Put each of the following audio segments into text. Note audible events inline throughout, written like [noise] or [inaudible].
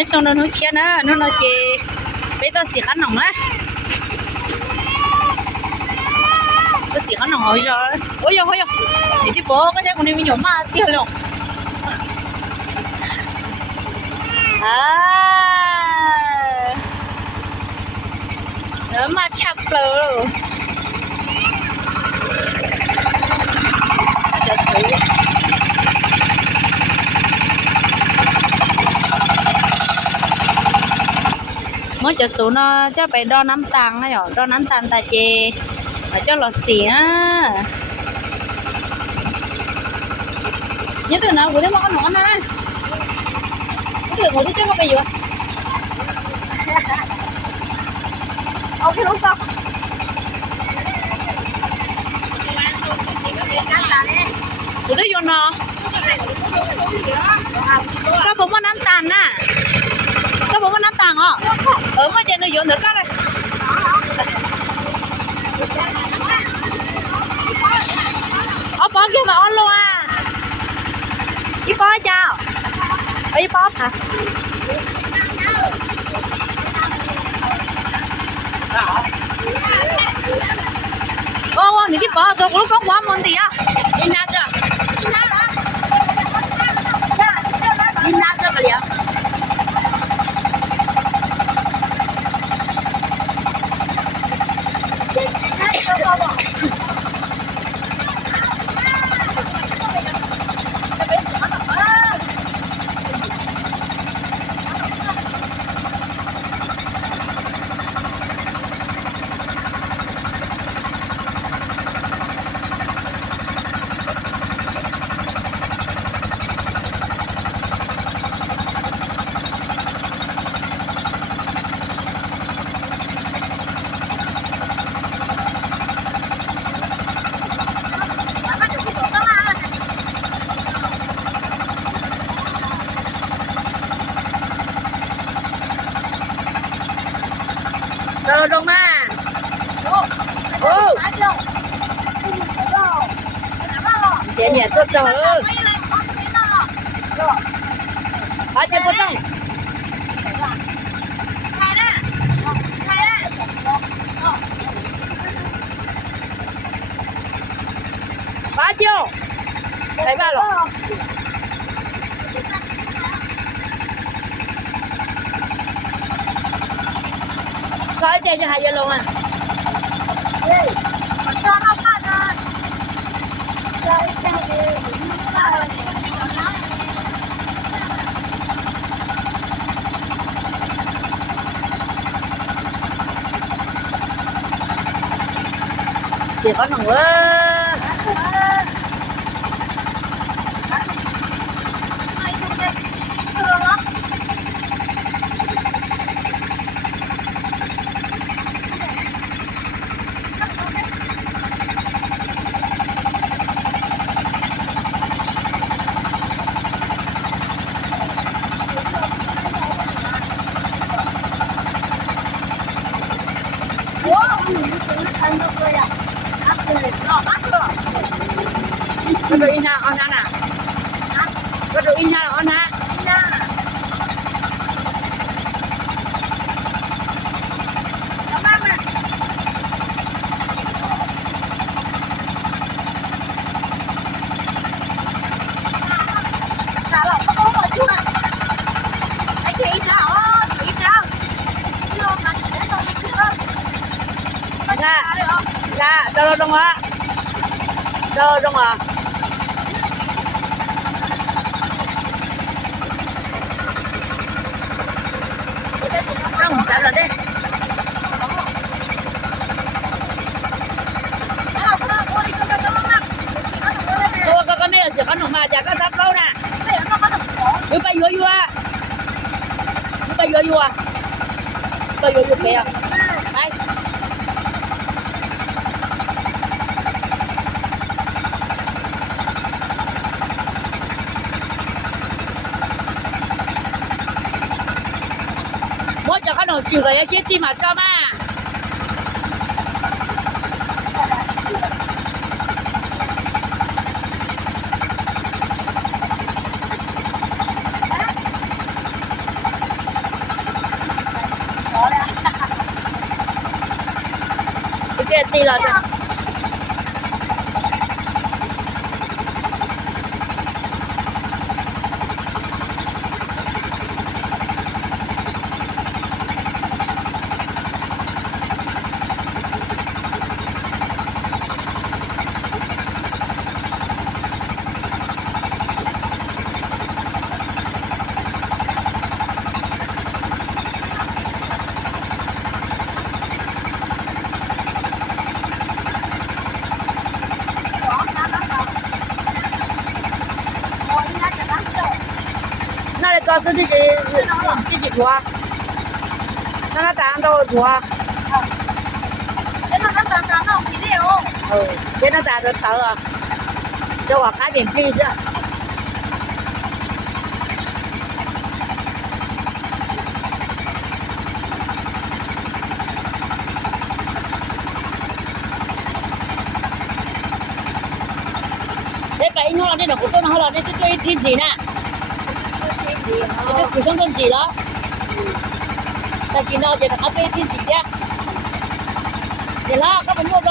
nhớ xong nó nó chia nó nó nó chê bây giờ xì khăn nòng á. Cái xì khăn nòng hỏi rồi ôi yo ôi yo thì đi bố cái đấy còn đi mình nhổm mà tiêu luôn [laughs] à. Nó mà chập rồi Thật sự mới cho số nó cho phải đo năm tàng này rồi đo năm tàng ta chê và cho lọt xỉa nhớ từ nào của thế mà con nói nè cái từ ngồi thế cho con bây giờ ông cái lúc không của thế vô nó các bố mà năm tàng nè các bố mà năm tàng hả ở mà trên nó vô nữa các này ô bó kia mà on luôn à. Đi bó chào. Ở đi bó hả? Ô ô, những cái bó tôi cũng có quá môn gì á đi nào chưa đi nào chưa mà liệu rồi rồi mà ô sẽ nhà tốt rồi ở trên phố đông ba chiêu thấy ba rồi xóa chơi luôn à sẽ có nồng quá có được in nào on nè có được in nào on nè dạ dạ đâu đâu đâu á. Đâu đâu à. Không trả lời đi. Tôi có con này sẽ có nồng mà, chả có tháp câu nè. Cứ bay vô vô à cứ bay vô vô à. Bay vô vô kìa đây mỗi giờ có nồng chiều rồi sẽ chi mà ta đi cái cái gì quá nó nó tán đâu quá thế nó nó tán tán không thì đều ừ nó tán tán tán à. cho quả cá biển phi chứ. Cái nó là đây là của tốt mà họ là đi tôi tôi thiên gì nè? 这个不想种地了再给老子的话费自己点儿了赶紧就都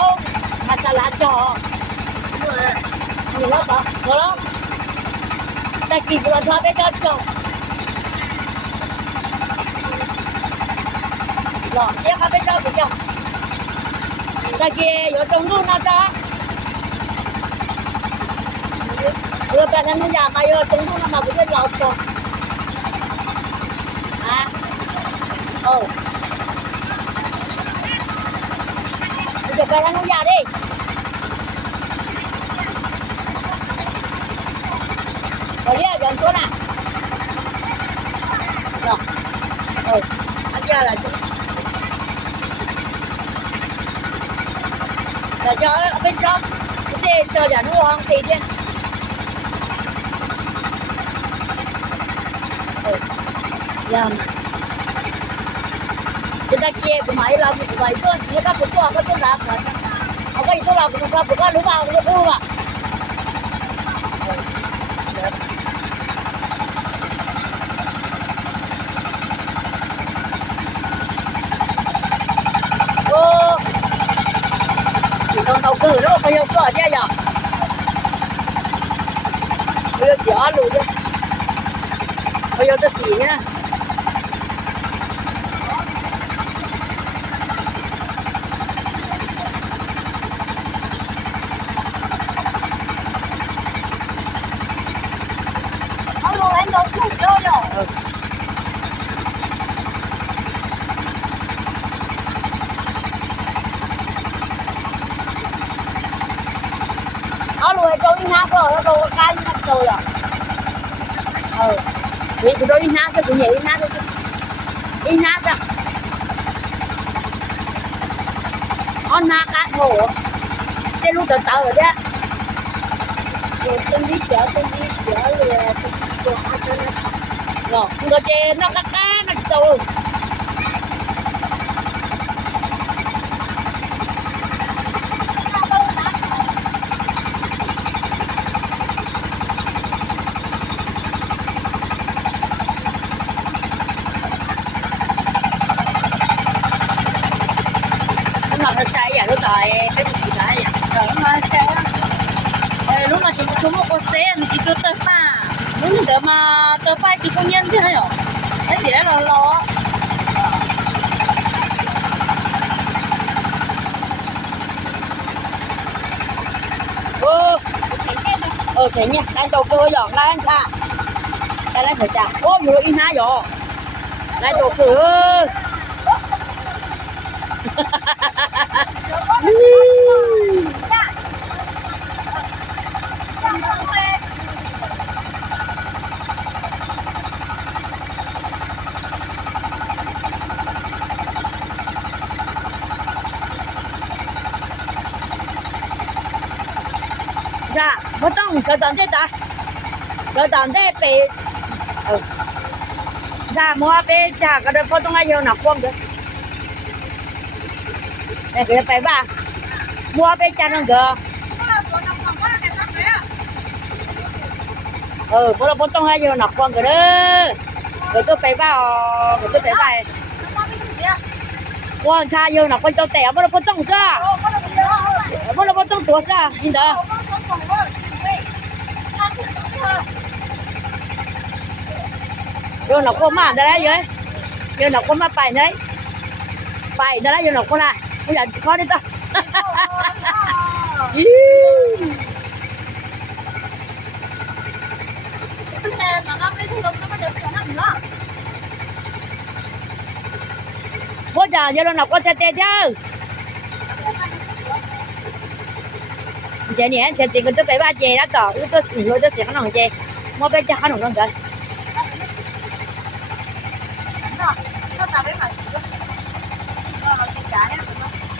拿下辣椒一会儿你了再给你个辣椒别叫老爹还在这不叫再给要种路那扎不要不要弄要种路了嘛不就老了 Ừ. Bây giờ về đến nhà đi. Rồi đi, dần xuống nào Rồi. Ừ. Anh là chỗ Rồi cho ở bên trong. Cái gì chờ giả nuôi không thì chứ. Yan. ta kia kumain lagi kumain itu, dia kan betul ta tu lah kan. Apa itu lah bukan bukan lupa bukan lupa. Oh, không đầu cử đâu, bây giờ có chứ nhở? Bây giờ chỉ ăn luôn chứ. Bây giờ ta xỉ nha. Ừ. Nó lùi cho đi nát rồi, nó đồ cái nát rồi à. Ừ. Vì cái đồ đi nát cho cũng nhảy đi nát đi. Đi nát à. Nó nát cá thổ. Cái lúc từ từ rồi đó. Rồi tên đi chợ, tên đi chợ rồi. Rồi, người chè nó cá cá nó sầu. Lúc nó say à, lúc tại cái gì đó vậy? Rồi nó nói say lúc nào chúng chúng một con xe thì chỉ cho tơ pha. Lúc nào mà tơ pha chỉ công nhân thôi hả? Nó chỉ là lo lo. Ờ thế nhỉ, đang đầu cơ giỏ ra anh xa. Đây là phải trang. Ô, nhiều in hai giỏ Đây đầu cơ. rồi tổng thế ta rồi tổng thế bị ừ. ra mua bé trả cái đó có trong ai nhiều nọc không được? Để cái phải ba mua bé trả nó gờ ừ có là bốn trong hai nhiều nọc con rồi đó. Rồi tôi phải ba rồi tôi phải ba con cha nhiều nọc con cháu tẻ bốn là bốn trong sao bốn là bốn trong tuổi sao hiện đó. Yo nó có mà đấy vậy. Yo nó có mà phải đấy. Phải đấy, yo nó có là. Bây giờ có đi tao. Ý. Bố giờ giờ nó có xe tê chứ. Sẽ nhẹ sẽ chỉ có tôi phải ba chè đã tỏ, tôi tôi xỉ rồi tôi xỉ khăn nồng chè. Mua bé cho khăn nồng rồi.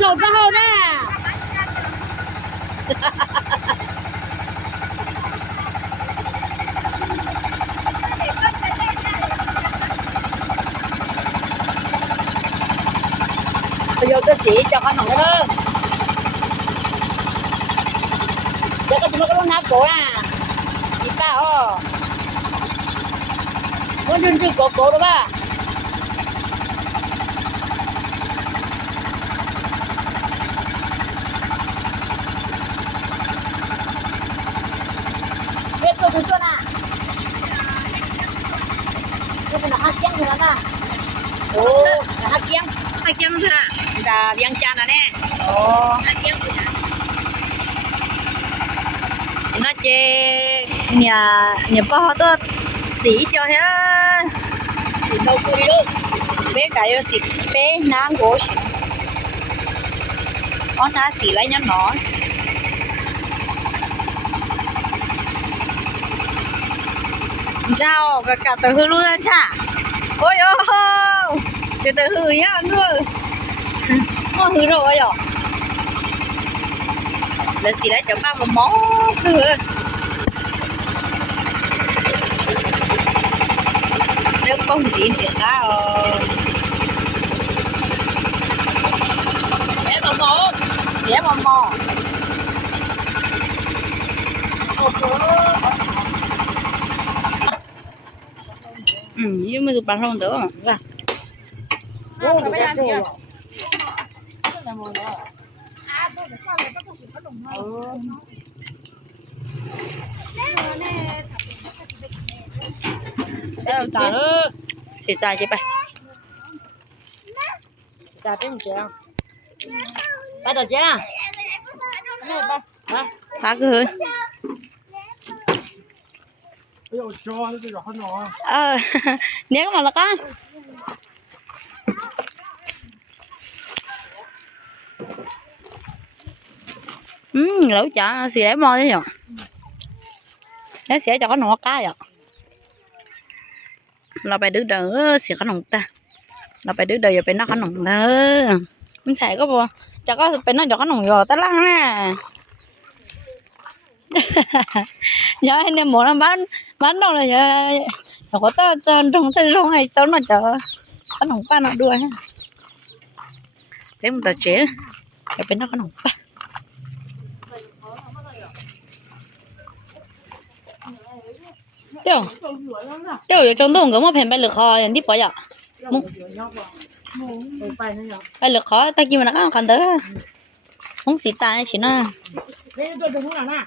Trộn ra hồ nè. Bây giờ tôi chỉ cho con nồng hơn. Giờ có chúng nó có lúc nắp cổ à. Đi ba ho. Muốn dừng chữ cổ cổ đó ba. Biết tôi cũng chuột à. Tôi cũng là hát tiếng rồi đó. Ồ, là hát tiếng. hai kiếm thôi à Là Viêng Chăn à nè. ồ hai kiếm thôi à nó chê nhà nhà bao họ tôi xí cho hết Thì đâu có đi đâu. bé cái yo xí bé nang gỗ xí nó na xí lại nhau nó sao cả cả tờ hư luôn chả. Ôi ô chỉ tờ hư nhá nữa nó hư rồi rồi là xí lại cho ba một món cứ nếu không gì thì ta Để mà một. sẽ một ờ, mò ừ nhưng mà được bán không đỡ và Ô, là mùi nữa à tôi để qua lại các cô chỉ có lùng thôi ừ. Đâu tả đó Chị tả chị bài Tả chứ mình chị không Bà tả chị à Bà hả hướng Ờ, [laughs] nếu mà là con ừ lẩu chả, xì để mò thế nhở nó sẽ cho có nọ cá vậy? Là bài đứa đỡ xì có nồng ta. Là bài đứa đỡ giờ phải nó có nồng ta. Mình xài có bộ chả có phải nó cho có nồng rồi ta lăng nè. [laughs] Giờ anh em muốn bán bán đâu là giờ giờ có tao chân trong tay rong hay tao nó chờ có nồng ba nó đuôi ha. Lấy một tờ chế để bên nó có nồng pa tiêu tiêu ở trong đông có một phần bay lực khó nhận đi bỏ vậy bay lực khó ta kia mà nó còn tới. Không xịt ta chỉ nó. Đây, tôi đừng có làm à.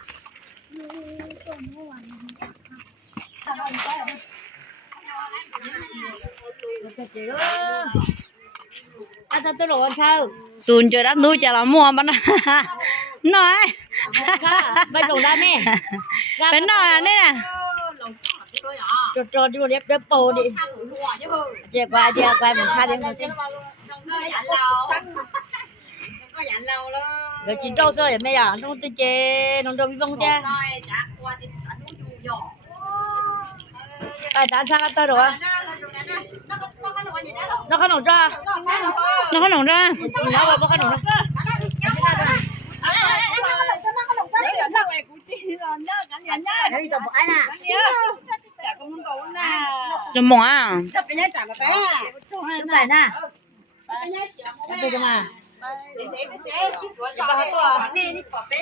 À, sao tôi đồ ăn sao? tuần chơi đắp nuôi chả là mua mà nó [laughs] nói Bây giờ ra mẹ. bên đó là đây nè Trò trò đi vào đẹp đẹp bồ đi. Chè qua chè qua mình xa đi một chút. Rồi chín đâu rồi mẹ à? Nó tôi chè, nó đâu bị vong cha. À, đã sao tôi rồi? Nó không nổi ra. nó có nồng ra Nó vào nó không nổi [laughs] ra. Đây là ai nè? Rồi mong à. Chụp lại nè. Chụp cho mà.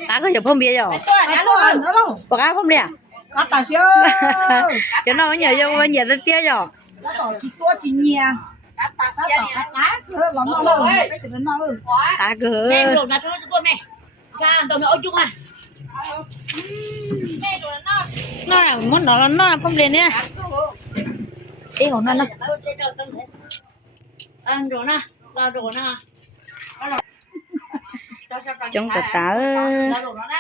Cá có giờ phong bia rồi. Bà cá phong bia. có tài xế Cho nó nhờ vô bên nhà tới tia rồi. nó tổ chỉ tua chỉ nhà nó tổ cá cứ vẫn nó đâu cái gì nó đâu Cá cửa. Mẹ luộc là cho con mẹ. Cha, tao nó chung à. Mẹ luộc là nó. Nó là món đó là nó là phong bia nè. Ý của nó nó. ăn rồi nè là rồi nè Trong tờ tả. là rồi nè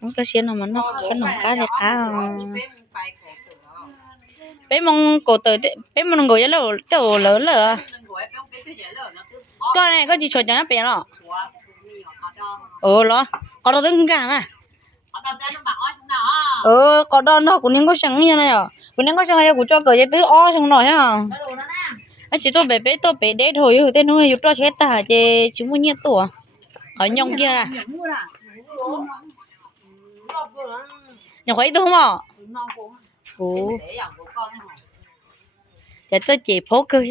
Không có xuyên nào mà nó có nồng cá để cá. Bé mong cổ tới bé mong ngồi lỡ tiểu lớn lỡ. Con này có chỉ chuột cho nó bé rồi. Ừ lo. Có đâu từng cả nè. Ừ, có đâu nó cũng nên có sáng như này à. Cũng nên có sáng này cũng cho cởi tứ o xong rồi ha. Nó chỉ tôi bé bé tôi bé đế thôi, ừ, tên nó yêu cho chết ta chứ chúng muốn nhiệt tuổi. Hỏi nhông kia là. Nhà khoái tôi không ạ? Ồ, chả tôi chỉ phố cơ.